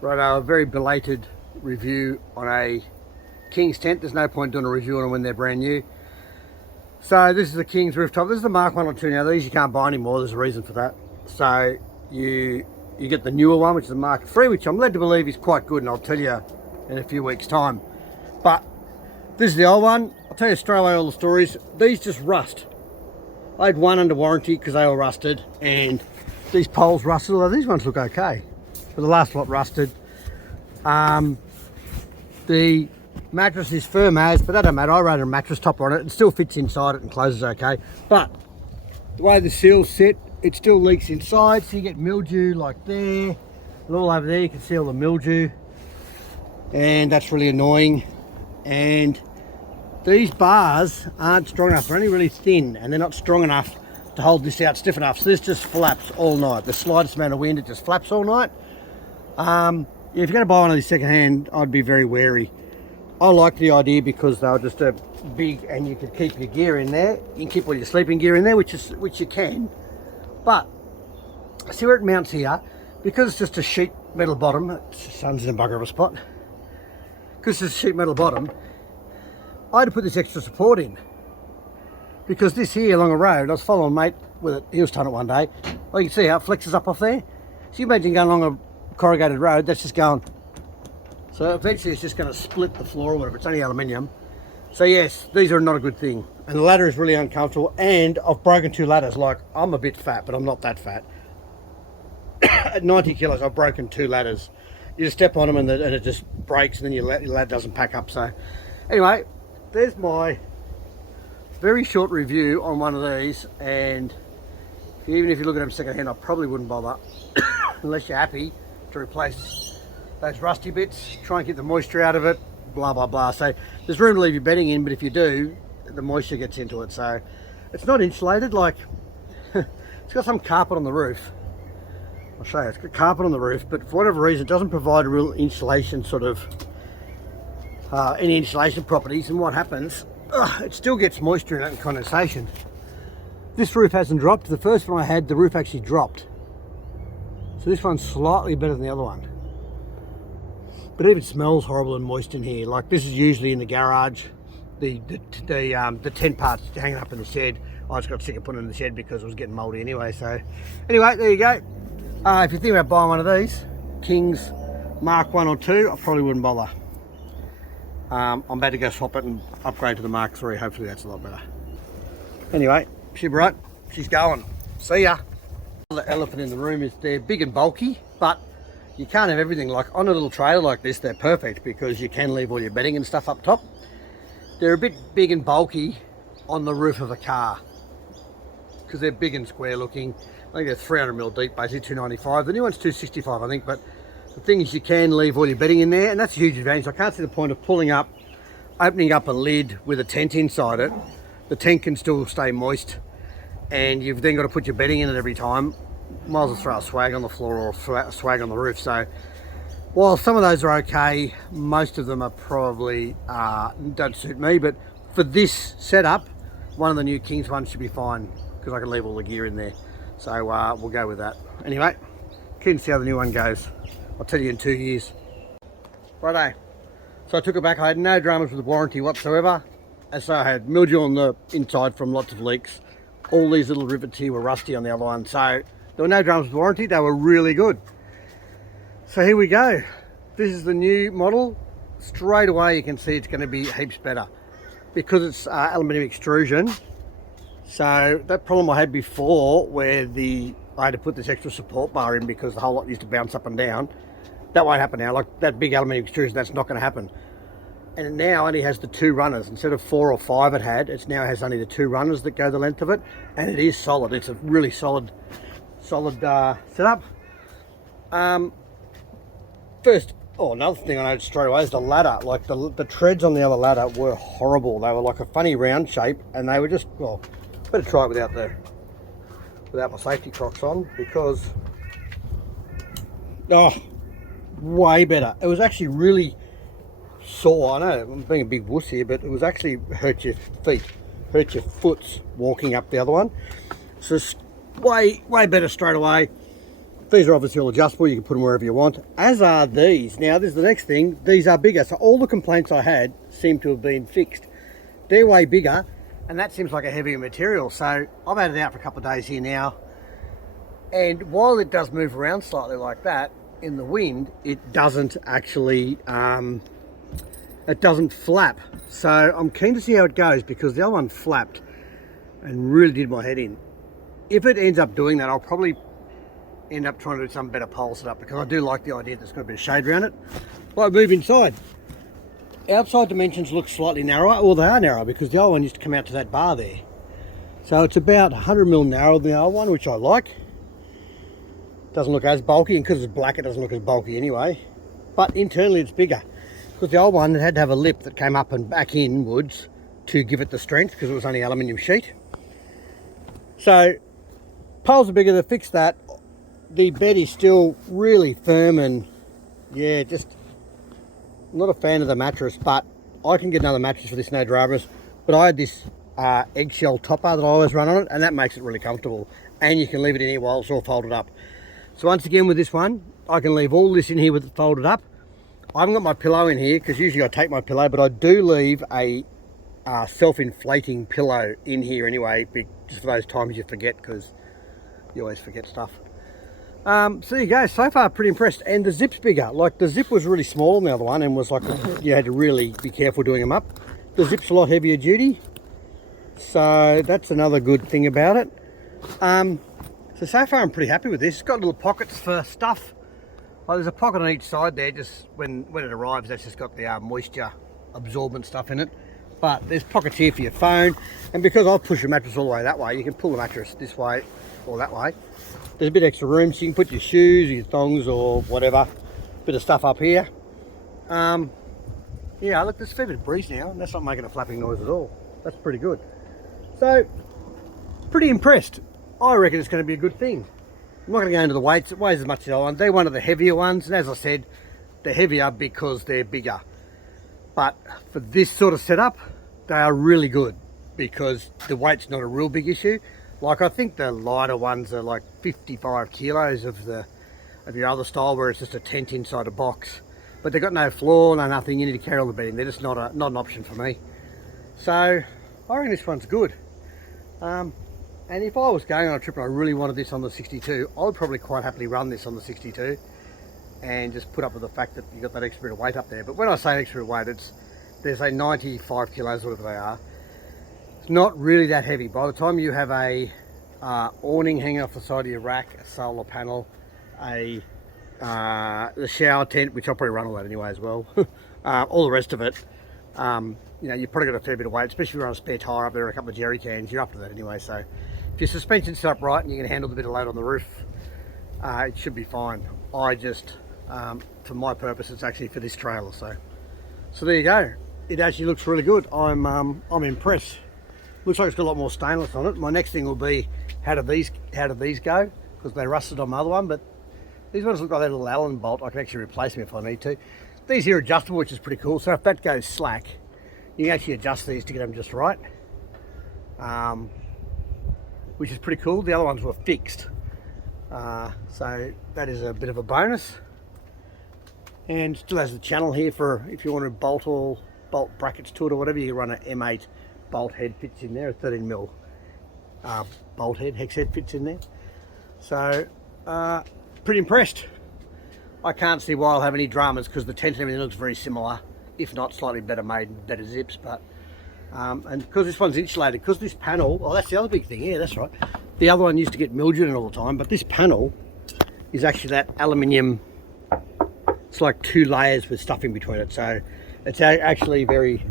Right, a very belated review on a Kings tent. There's no point doing a review on them when they're brand new. So this is the Kings rooftop. This is the Mk1 or 2 now. These you can't buy anymore. There's a reason for that. So you get the newer one, which is the Mk3, which I'm led to believe is quite good, and I'll tell you in a few weeks' time. But this is the old one. I'll tell you straight away all the stories. These just rust. I had one under warranty because they all rusted, and these poles rusted, although these ones look okay. But the last lot rusted. The mattress is firm as, but that don't matter. I ran a mattress topper on it. It still fits inside it and closes okay. But the way the seals sit, it still leaks inside, so you get mildew like there, and all over there you can see all the mildew, and that's really annoying. And these bars aren't strong enough. They're only really thin, and they're not strong enough to hold this out stiff enough, so this just flaps all night. The slightest amount of wind, it just flaps all night. If you're going to buy one of these second hand, I'd be very wary. I like the idea because they're just a big, and you can keep your gear in there. You can keep all your sleeping gear in there, which you can. But see where it mounts here, because it's just a sheet metal bottom. The sun's in a bugger of a spot. Because it's a sheet metal bottom, I had to put this extra support in, because this here along a road, I was following a mate with it. He was towing it one day. Well, you can see how it flexes up off there. So you imagine going along a corrugated road, that's just going. So eventually it's just going to split the floor or whatever. It's only aluminium. So yes, these are not a good thing. And the ladder is really uncomfortable, and I've broken 2 ladders. Like, I'm a bit fat, but I'm not that fat. At 90 kilos, I've broken 2 ladders. You just step on them and it just breaks, and then your ladder doesn't pack up. So anyway, there's my very short review on one of these. And even if you look at them second hand, I probably wouldn't bother unless you're happy to replace those rusty bits, try and get the moisture out of it, blah blah blah. So there's room to leave your bedding in, but if you do, the moisture gets into it. So it's not insulated, like it's got some carpet on the roof. I'll show you, it's got carpet on the roof, but for whatever reason it doesn't provide a real insulation sort of any insulation properties. And what happens, it still gets moisture in it and condensation. This roof hasn't dropped. The first one I had, the roof actually dropped. So this one's slightly better than the other one. But it even smells horrible and moist in here. Like, this is usually in the garage. The tent parts hanging up in the shed. I just got sick of putting it in the shed because it was getting mouldy anyway. So anyway, there you go. If you think about buying one of these, Kings Mk1 or 2, I probably wouldn't bother. I'm about to go swap it and upgrade to the Mk3. Hopefully that's a lot better. Anyway, she's right. She's going. See ya. The elephant in the room is they're big and bulky, but you can't have everything. Like on a little trailer like this, they're perfect because you can leave all your bedding and stuff up top. They're a bit big and bulky on the roof of a car because they're big and square looking. I think they're 300mm deep, basically 295. The new one's 265, I think, but the thing is you can leave all your bedding in there, and that's a huge advantage. I can't see the point of pulling up, opening up a lid with a tent inside it. The tent can still stay moist, and you've then got to put your bedding in it every time. Might as well throw a swag on the floor or a swag on the roof. So while some of those are okay, most of them are probably don't suit me. But for this setup, one of the new Kings ones should be fine because I can leave all the gear in there. So we'll go with that. Anyway, keen to see how the new one goes. I'll tell you in 2 years. Righto. So I took it back. I had no dramas with the warranty whatsoever. And so I had mildew on the inside from lots of leaks. All these little rivets here were rusty on the other one. So there were no dramas with warranty. They were really good. So here we go. This is the new model. Straight away you can see it's going to be heaps better because it's aluminium extrusion. So that problem I had before where I had to put this extra support bar in because the whole lot used to bounce up and down, that won't happen now. Like that big aluminium extrusion, that's not going to happen. And it now only has the 2 runners instead of 4 or 5 it had. It now has only the 2 runners that go the length of it, and it is solid. It's a really solid setup. Another thing I noticed straight away is the ladder. Like the treads on the other ladder were horrible. They were like a funny round shape, and they were just, well, better try it without my safety Crocs on, because way better. It was actually really sore. I know I'm being a big wuss here, but it was actually hurt your feet, hurt your foots walking up the other one. So it's way better straight away. These are obviously all adjustable, you can put them wherever you want, as are these. Now this is the next thing, these are bigger, so all the complaints I had seem to have been fixed. They're way bigger, and that seems like a heavier material, so I've had it out for a couple of days here now, and while it does move around slightly like that in the wind, it doesn't actually it doesn't flap. So I'm keen to see how it goes, because the other one flapped and really did my head in. If it ends up doing that, I'll probably end up trying to do some better pole setup, because I do like the idea that there's got a bit of shade around it. Right, move inside. Outside dimensions look slightly narrower. Well, they are narrow, because the other one used to come out to that bar there. So it's about 100mm narrower than the other one, which I like. Doesn't look as bulky, and because it's black it doesn't look as bulky anyway. But internally it's bigger, because the old one had to have a lip that came up and back inwards to give it the strength, because it was only aluminium sheet. So poles are bigger to fix that. The bed is still really firm, and yeah, just not a fan of the mattress, but I can get another mattress for this, no dramas. But I had this eggshell topper that I always run on it, and that makes it really comfortable, and you can leave it in here while it's all folded up. So once again with this one, I can leave all this in here with it folded up. I haven't got my pillow in here, because usually I take my pillow, but I do leave a self-inflating pillow in here anyway, just for those times you forget, because you always forget stuff. So there you go. So far pretty impressed, and the zip's bigger. Like, the zip was really small on the other one, and was like, you had to really be careful doing them up. The zip's a lot heavier duty, so that's another good thing about it. So far I'm pretty happy with this. It's got little pockets for stuff. Like, there's a pocket on each side there, just when it arrives, that's just got the moisture absorbent stuff in it. But there's pockets here for your phone, and because I've pushed the mattress all the way that way, you can pull the mattress this way or that way. There's a bit extra room, so you can put your shoes or your thongs or whatever, bit of stuff up here. Yeah, look, there's a fair bit of breeze now, and that's not making a flapping noise at all. That's pretty good. So, pretty impressed. I reckon it's going to be a good thing. I'm not going to go into the weights. It weighs as much as the other one. They're one of the heavier ones, and as I said, they're heavier because they're bigger. But for this sort of setup, they are really good, because the weight's not a real big issue. Like, I think the lighter ones are like 55 kilos of your other style, where it's just a tent inside a box. But they've got no floor, no nothing. You need to carry all the bedding. They're just not an option for me. So I reckon this one's good. And if I was going on a trip and I really wanted this on the 62, I would probably quite happily run this on the 62 and just put up with the fact that you got that extra bit of weight up there. But when I say extra weight, there's a 95 kilos, whatever they are. It's not really that heavy. By the time you have a awning hanging off the side of your rack, a solar panel, the shower tent, which I'll probably run all that anyway as well, all the rest of it, you know, you've probably got a fair bit of weight, especially if you're on a spare tyre up there, a couple of jerry cans, you're up to that anyway. So if your suspension's set up right and you can handle the bit of load on the roof, it should be fine. I just, for my purpose, it's actually for this trailer. So there you go. It actually looks really good. I'm impressed. Looks like it's got a lot more stainless on it. My next thing will be, how do these go? Because they rusted on my other one, but these ones look like that little Allen bolt. I can actually replace them if I need to. These here are adjustable, which is pretty cool. So if that goes slack, you can actually adjust these to get them just right, which is pretty cool. The other ones were fixed, so that is a bit of a bonus. And still has the channel here for if you want to bolt brackets to it or whatever. You can run an M8 bolt head, fits in there. A 13mm bolt head, hex head fits in there. So pretty impressed. I can't see why I'll have any dramas, because the tent and everything looks very similar, if not slightly better made, better zips. But and because this one's insulated, because this panel, oh, that's the other big thing. Yeah, that's right. The other one used to get mildew in it all the time, but this panel is actually that aluminium. It's like 2 layers with stuff in between it, so it's actually very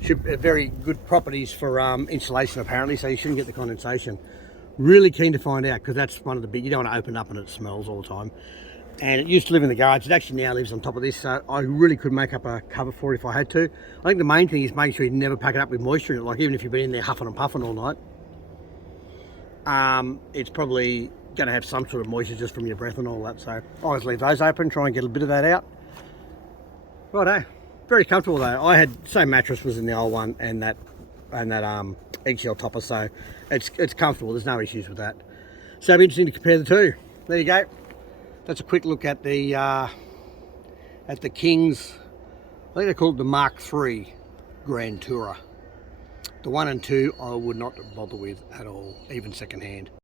good properties for insulation apparently. So you shouldn't get the condensation. Really keen to find out, because that's one of the big, you don't want to open up and it smells all the time. And it used to live in the garage. It actually now lives on top of this, so I really could make up a cover for it if I had to. I think the main thing is making sure you never pack it up with moisture in it. Like, even if you've been in there huffing and puffing all night, it's probably going to have some sort of moisture just from your breath and all that. So I always leave those open, try and get a bit of that out. Righto, very comfortable though. I had same mattress was in the old one, and that eggshell topper, so it's comfortable. There's no issues with that. So it'll be interesting to compare the two. There you go. that's a quick look at the Kings. I think they're called the Mk3 Grand Tourer. The 1 and 2 I would not bother with at all, even second hand.